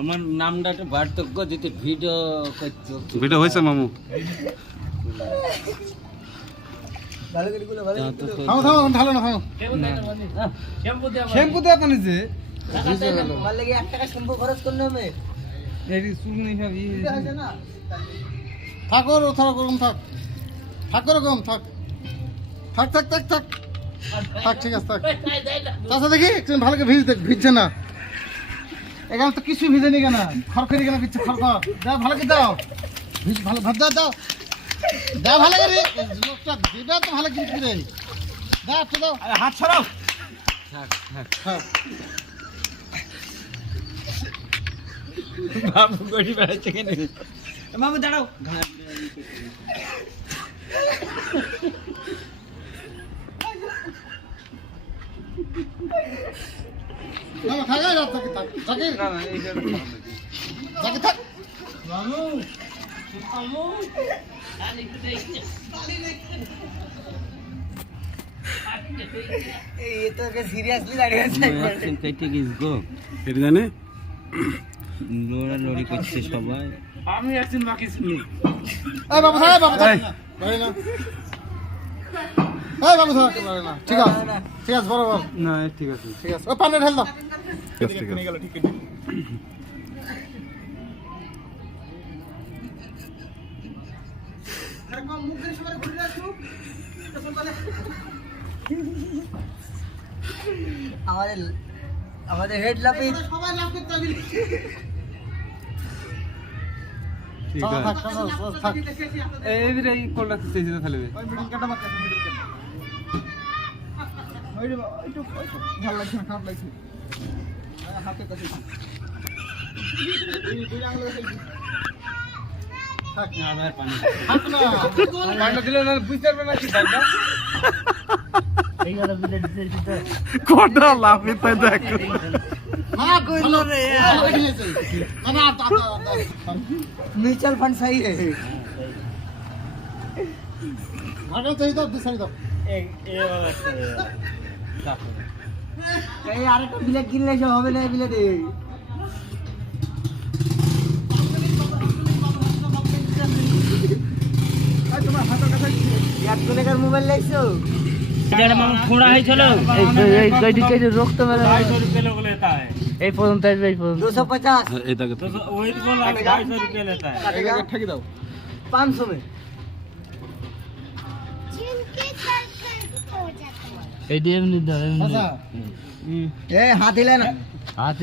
আমার নামটা একটা বার্ধক্য দিতে ভিডিও করছো। ভিডিও হয়েছে মামু? ঠাকুর থাক ওরকম থাক, থাক ওরকম থাক, থাক থাক থাক থাক থাক, ঠিক আছে থাক। তাছাড়া দেখি একটু ভালো করে ভিজছে না, এখানে তো কিছু ভিজে নি কেন, খড়খড়ি কেন ভিজছে, খড়খড় দাও ভালো করে দাও, ভালো ভাত দাও দাও দাও ভালো করে, লোকটা দিবে তো ভালো করে ফিরে দাও, একটু দাও, হাত ছড়াও। হ্যাঁ বাবু গড়ি বেড়াচ্ছে কেন? বাবু দাঁড়াও। লড়ালড়ি করছে সবাই। আমি একদিন বাকি শুনি। বাবু থাক, বাবু থাক, বাবু থাক, ঠিক আছে ঠিক আছে, বরাবর না ঠিক আছে ঠিক আছে, ওই পানি ঢেল দাও। আমাদের হেড লাপিত সবাই লাভ করতে হবে। ঠিক আছে থাক, এই যে এই কোলটা তেজিতে ফেলবে। ওই মিডিল কাটা বাদ, মিডিল কাটা। ওইটু ভালো লাগছে না, খারাপ লাগছে। হাতে কাছে দুই আঙুল কাছে থাক না, আর পানি থাক না, পানিটা দিলে না বুঝতে পারবে না কি দাদা। এইগুলো বিলে দিতে কোটা লাফে তাই দেখ। না কইল রে, না না म्यूचुअल फंड सही है। আগে তো এই দাও, দিছাই দাও। এই আরেকটা বিলে কিনলে সব হবে না, বিলে দে। তোমার হাতের কাছে এক কোলেকার মোবাইল লাইছো? যারা মামু খোঁড়া হয়েছিল এই গাড়ি কে রোকতে পারে 250 रुपए लोग लेता है। এই পর্যন্ত আসবে, এই পর্যন্ত 250 এই দেখো तो वही तो बोल रहा है 250 रुपए लेता है। এই ঠেকি দাও। 500 में एटीएम नहीं दे। আচ্ছা ए हाथ हिला ना, हाथ